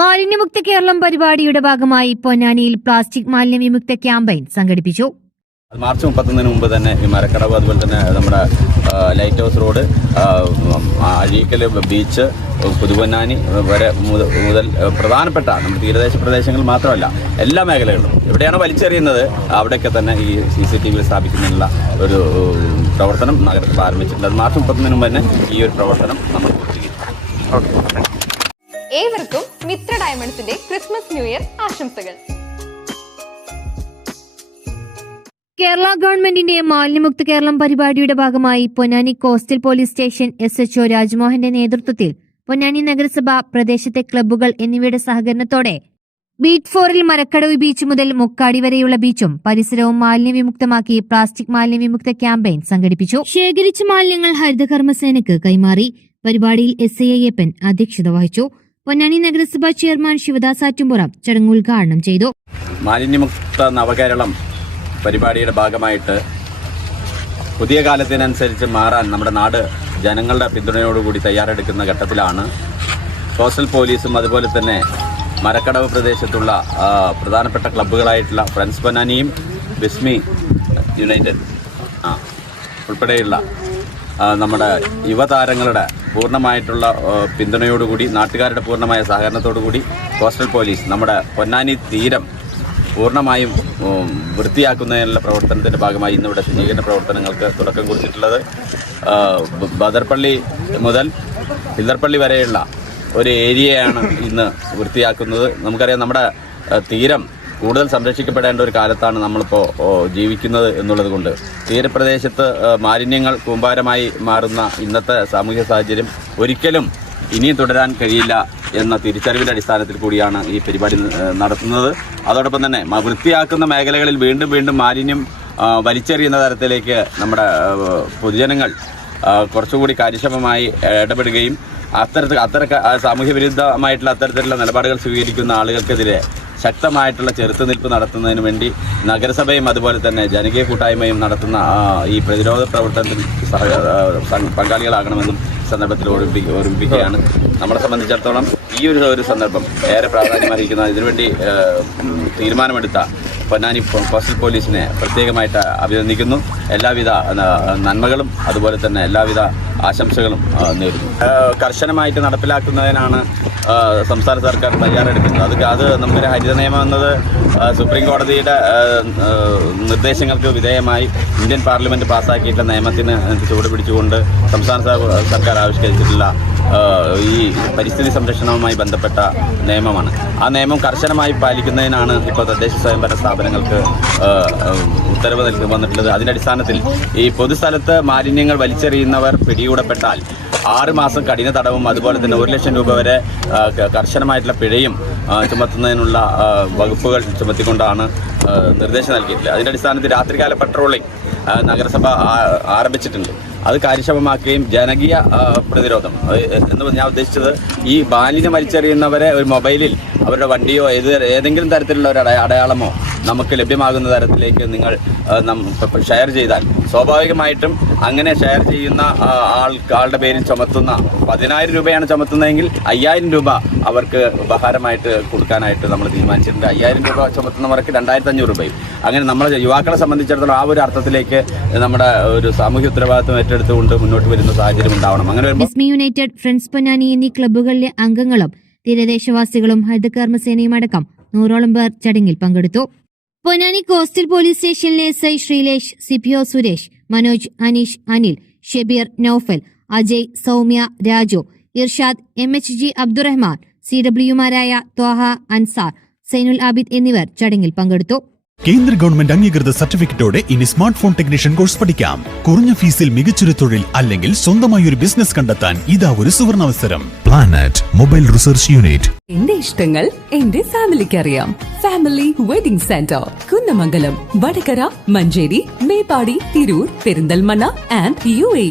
മാലിന്യമുക്ത കേരളം പരിപാടിയുടെ ഭാഗമായി പൊന്നാനിയിൽ പ്ലാസ്റ്റിക് മാലിന്യ വിമുക്ത ക്യാമ്പയിൻ സംഘടിപ്പിച്ചു. മാർച്ച് മുപ്പത്തൊന്നിന് മുമ്പ് തന്നെ ഈ മരക്കടവ് അതുപോലെ തന്നെ നമ്മുടെ light house road Azhikkal beach Puthuponnani വരെ മുതൽ പ്രധാനപ്പെട്ട നമ്മുടെ തീരദേശ പ്രദേശങ്ങൾ മാത്രമല്ല എല്ലാ മേഖലകളിലും. എവിടെയാണ് വലിച്ചെറിയുന്നത് അവിടെയൊക്കെ തന്നെ ഈ സി സി ടി വി സ്ഥാപിക്കുന്നതിനുള്ള ഒരു പ്രവർത്തനം നഗരത്തിൽ ആരംഭിച്ചിട്ടുണ്ട്. അത് മാർച്ച് മുപ്പത്തൊന്നിന് മുമ്പ് തന്നെ ഈ ഒരു പ്രവർത്തനം നമ്മൾ പൂർത്തീകരിച്ചു. ഏവർക്കും മിത്ര ഡയമണ്ട്സിന്റെ ക്രിസ്മസ് ന്യൂ ഇയർ ആശംസകൾ. കേരള ഗവൺമെന്റിന്റെ മാലിന്യമുക്ത കേരളം പരിപാടിയുടെ ഭാഗമായി Ponnani coastal police station S HO രാജ്മോഹന്റെ നേതൃത്വത്തിൽ പൊന്നാനി നഗരസഭ പ്രദേശത്തെ ക്ലബ്ബുകൾ എന്നിവയുടെ സഹകരണത്തോടെ ബീറ്റ് ഫോറിൽ മരക്കടവ് ബീച്ച് മുതൽ മുക്കാടി വരെയുള്ള ബീച്ചും പരിസരവും മാലിന്യവിമുക്തമാക്കി പ്ലാസ്റ്റിക് മാലിന്യവിമുക്ത ക്യാമ്പയിൻ സംഘടിപ്പിച്ചു. ശേഖരിച്ച മാലിന്യങ്ങൾ ഹരിതകർമ്മസേനയ്ക്ക് കൈമാറി പരിപാടിയിൽ എസ് ഐ അയ്യപ്പൻ അധ്യക്ഷത വഹിച്ചു. പൊന്നാനി നഗരസഭാ ചെയർമാൻ ശിവദാസ് ആറ്റുംപുറം ചടങ്ങ് ഉദ്ഘാടനം ചെയ്തു. മാലിന്യമുക്ത നവകേരളം പരിപാടിയുടെ ഭാഗമായിട്ട് പുതിയ കാലത്തിനനുസരിച്ച് മാറാൻ നമ്മുടെ നാട് ജനങ്ങളുടെ പിന്തുണയോടുകൂടി തയ്യാറെടുക്കുന്ന ഘട്ടത്തിലാണ്. കോസ്റ്റൽ പോലീസും അതുപോലെ തന്നെ മരക്കടവ് പ്രദേശത്തുള്ള പ്രധാനപ്പെട്ട ക്ലബ്ബുകളായിട്ടുള്ള ഫ്രണ്ട്സ് പൊന്നാനിയും ബിസ്മി യുണൈറ്റഡ് ഉൾപ്പെടെയുള്ള നമ്മുടെ യുവതാരങ്ങളുടെ പൂർണമായിട്ടുള്ള പിന്തുണയോടുകൂടി നാട്ടുകാരുടെ പൂർണമായ സഹകരണത്തോടുകൂടി കോസ്റ്റൽ പോലീസ് നമ്മുടെ പൊന്നാനി തീരം പൂർണമായും വൃത്തിയാക്കുന്നതിനുള്ള പ്രവർത്തനത്തിന്റെ ഭാഗമായി ഇന്നിവിടെ ശുചീകരണ പ്രവർത്തനങ്ങൾക്ക് തുടക്കം കുറിച്ചിട്ടുള്ളത്. ബദർപ്പള്ളി മുതൽ പില്ലർപ്പള്ളി വരെയുള്ള ഒരു ഏരിയയാണ് ഇന്ന് വൃത്തിയാക്കുന്നത്. നമുക്കറിയാം നമ്മുടെ തീരം കൂടുതൽ സംരക്ഷിക്കപ്പെടേണ്ട ഒരു കാലത്താണ് നമ്മളിപ്പോൾ ജീവിക്കുന്നത് എന്നുള്ളത് കൊണ്ട്. തീരപ്രദേശത്ത് മാലിന്യങ്ങൾ കൂമ്പാരമായി മാറുന്ന ഇന്നത്തെ സാമൂഹ്യ സാഹചര്യം ഒരിക്കലും ഇനിയും തുടരാൻ കഴിയില്ല എന്ന തിരിച്ചറിവിന്റെ അടിസ്ഥാനത്തിൽ കൂടിയാണ് ഈ പരിപാടി നടത്തുന്നത്. അതോടൊപ്പം തന്നെ വൃത്തിയാക്കുന്ന മേഖലകളിൽ വീണ്ടും വീണ്ടും മാലിന്യം വലിച്ചെറിയുന്ന തരത്തിലേക്ക് നമ്മുടെ പൊതുജനങ്ങൾ കുറച്ചുകൂടി കാര്യക്ഷമമായി ഇടപെടുകയും അത്തരത്തിൽ അത്തര സാമൂഹ്യ വിരുദ്ധമായിട്ടുള്ള അത്തരത്തിലുള്ള നിലപാടുകൾ സ്വീകരിക്കുന്ന ആളുകൾക്കെതിരെ ശക്തമായിട്ടുള്ള ചെറുത്തുനിൽപ്പ് നടത്തുന്നതിന് വേണ്ടി നഗരസഭയും അതുപോലെ തന്നെ ജനകീയ കൂട്ടായ്മയും നടത്തുന്ന ഈ പ്രതിരോധ പ്രവർത്തനത്തിൽ പങ്കാളികളാകണമെന്നും സന്ദർഭത്തിൽ ഓർമ്മിപ്പിക്ക ഓർമ്മിപ്പിക്കുകയാണ്. നമ്മളെ സംബന്ധിച്ചിടത്തോളം ഈ ഒരു ഒരു സന്ദർഭം ഏറെ പ്രാധാന്യമർഹിക്കുന്ന ഇതിനുവേണ്ടി തീരുമാനമെടുത്ത പൊന്നാനി കോസ്റ്റൽ പോലീസിനെ പ്രത്യേകമായിട്ട് അഭിനന്ദിക്കുന്നു. എല്ലാവിധ നന്മകളും അതുപോലെ തന്നെ എല്ലാവിധ ആശംസകളും നേരുന്നു. കർശനമായിട്ട് നടപ്പിലാക്കുന്നതിനാണ് സംസ്ഥാന സർക്കാർ തയ്യാറെടുക്കുന്നത്. അത് അത് നമ്മുടെ ഹരിത നിയമം എന്നത് സുപ്രീം കോടതിയുടെ നിർദ്ദേശങ്ങൾക്ക് വിധേയമായി ഇന്ത്യൻ പാർലമെന്റ് പാസ്സാക്കിയിട്ടുള്ള നിയമത്തിന് ചുവട് പിടിച്ചുകൊണ്ട് സംസ്ഥാന സർക്കാർ ആവിഷ്കരിച്ചിട്ടുള്ള ഈ പരിസ്ഥിതി സംരക്ഷണവുമായി ബന്ധപ്പെട്ട നിയമമാണ്. ആ നിയമം കർശനമായി പാലിക്കുന്നതിനാണ് ഇപ്പോൾ തദ്ദേശ സ്വയംഭരണ സ്ഥാപനങ്ങൾക്ക് ഉത്തരവ് നൽകി വന്നിട്ടുള്ളത്. അതിന്റെ അടിസ്ഥാനത്തിൽ ഈ പൊതുസ്ഥലത്ത് മാലിന്യങ്ങൾ വലിച്ചെറിയുന്നവർ പിടികൂടപ്പെട്ടാൽ ആറ് മാസം കഠിന തടവും അതുപോലെ തന്നെ ഒരു ലക്ഷം രൂപ വരെ കർശനമായിട്ടുള്ള പിഴയും ചുമത്തുന്നതിനുള്ള വകുപ്പുകൾ ചുമത്തിക്കൊണ്ടാണ് നിർദ്ദേശം നൽകിയിട്ടുള്ളത്. അതിന്റെ അടിസ്ഥാനത്തിൽ രാത്രികാല പട്രോളിംഗ് നഗരസഭ ആരംഭിച്ചിട്ടുണ്ട്. അത് കാര്യക്ഷമമാക്കുകയും ജനകീയ പ്രതിരോധം. എന്ന് ഞാൻ ഉദ്ദേശിച്ചത് ഈ ബാലിന് വലിച്ചെറിയുന്നവരെ ഒരു മൊബൈലിൽ അവരുടെ വണ്ടിയോ ഏത് ഏതെങ്കിലും തരത്തിലുള്ള ഒരു അടയാളമോ നമുക്ക് ലഭ്യമാകുന്ന തരത്തിലേക്ക് നിങ്ങൾ ഷെയർ ചെയ്താൽ. സ്വാഭാവികമായിട്ടും അങ്ങനെ ഷെയർ ചെയ്യുന്ന ആൾ ആളുടെ പേരിൽ ചുമത്തുന്ന പതിനായിരം രൂപയാണ് ചുമത്തുന്നതെങ്കിൽ അയ്യായിരം രൂപ അവർക്ക് ഉപഹാരമായിട്ട് കൊടുക്കാനായിട്ട് നമ്മൾ തീരുമാനിച്ചിട്ടുണ്ട്. അയ്യായിരം രൂപ ചുമത്തുന്നവർക്ക് രണ്ടായിരത്തി അഞ്ഞൂറ് രൂപയും. അങ്ങനെ നമ്മളെ യുവാക്കളെ സംബന്ധിച്ചിടത്തോളം ആ ഒരു അർത്ഥത്തിലേക്ക് നമ്മുടെ ഒരു സാമൂഹ്യ ഉത്തരവാദിത്വം ഏറ്റെടുത്തുകൊണ്ട് മുന്നോട്ട് വരുന്ന സാഹചര്യം ഉണ്ടാവണം. അങ്ങനെ യുണൈറ്റഡ് ഫ്രണ്ട്സ് പൊന്നാനി എന്നീ ക്ലബ്ബുകളിലെ അംഗങ്ങളും തീരദേശവാസികളും ഹരിതകർമ്മസേനയും അടക്കം നൂറോളം പേർ ചടങ്ങിൽ പങ്കെടുത്തു. പൊന്നാനി കോസ്റ്റൽ പോലീസ് സ്റ്റേഷനിലെ S I Sreelesh CPO Suresh Manoj Aneesh Anil Shebeer Noufal Ajay Soumya Raju Irshad M H G Abdurahman C ഡബ്ല്യുമാരായ Thwaha Ansar Sainul Abid എന്നിവർ ചടങ്ങിൽ പങ്കെടുത്തു. കേന്ദ്ര ഗവൺമെന്റ് അംഗീകൃത സർട്ടിഫിക്കറ്റോടെ ഇനി സ്മാർട്ട് ഫോൺ ടെക്നീഷ്യൻ കോഴ്സ് പഠിക്കാം. കുറഞ്ഞ ഫീസിൽ മികച്ചൊരു തൊഴിൽ അല്ലെങ്കിൽ സ്വന്തമായി ഒരു ബിസിനസ് കണ്ടെത്താൻ ഇതാ ഒരു സുവർണാവസരം. പ്ലാനറ്റ് മൊബൈൽ റിസർച്ച് യൂണിറ്റ് എന്റെ ഇഷ്ടങ്ങൾ എന്റെ ഫാമിലിക്ക് അറിയാം family wedding centre Kunnamangalam Vadakara Manjeri Meppadi Tirur Perinthalmanna and U A